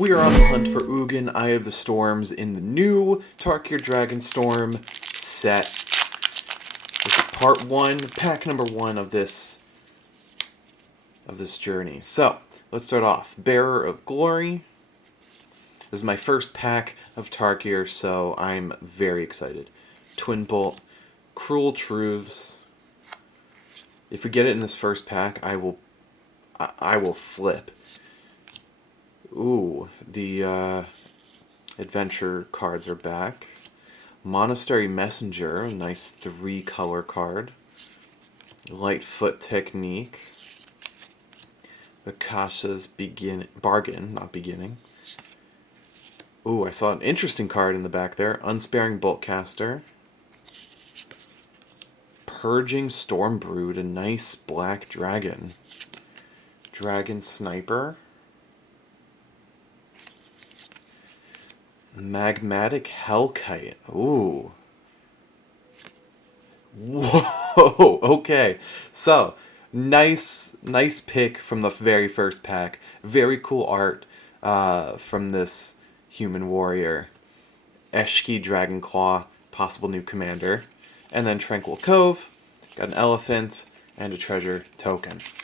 We are on the hunt for Ugin, Eye of the Storms, in the new Tarkir Dragonstorm set. This is part 1, pack number 1 of this journey. So, let's start off. Bearer of Glory. This is my first pack of Tarkir, so I'm very excited. Twin Bolt, Cruel Truths. If we get it in this first pack, I will flip. Ooh, the adventure cards are back. Monastery Messenger, a nice 3-color card. Lightfoot Technique. Akasha's Bargain, not Beginning. Ooh, I saw an interesting card in the back there. Unsparing Boltcaster. Purging Stormbrood, a nice black dragon. Dragon Sniper. Magmatic Hellkite. Ooh. Whoa! Okay. So, nice pick from the very first pack. Very cool art from this human warrior. Eshki Dragonclaw, possible new commander. And then Tranquil Cove. Got an elephant and a treasure token.